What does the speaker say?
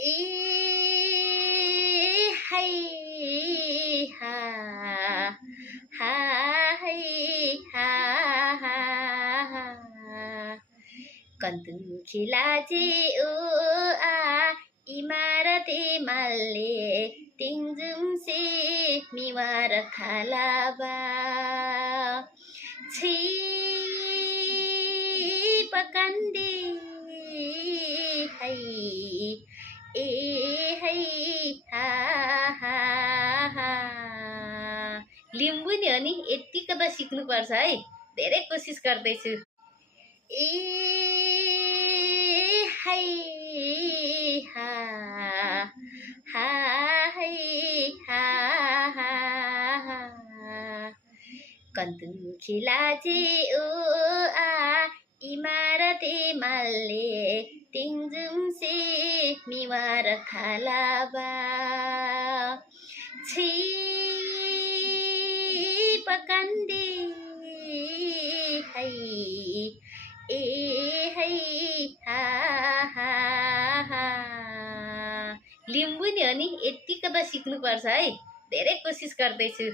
ए हाय हा हा है हा हा हा कन्तु खिलाची ऊ आ इमारती मल्ले तिङजुङसी मिवार खालाबा छी पकन्दी है ए है हा हा हा लिम्बू नि हो नि यतिको त सिक्नुपर्छ है धेरै कोसिस गर्दैछु ए है हा हा है हा हा हा कन्तु खिलाची ऊ आ इमारती मल्ले तिङजुङसी मिवार खालाबा छी पकन्दी है ए है हा हा हा लिम्बू नि हो नि यतिको त सिक्नुपर्छ है धेरै कोसिस गर्दैछु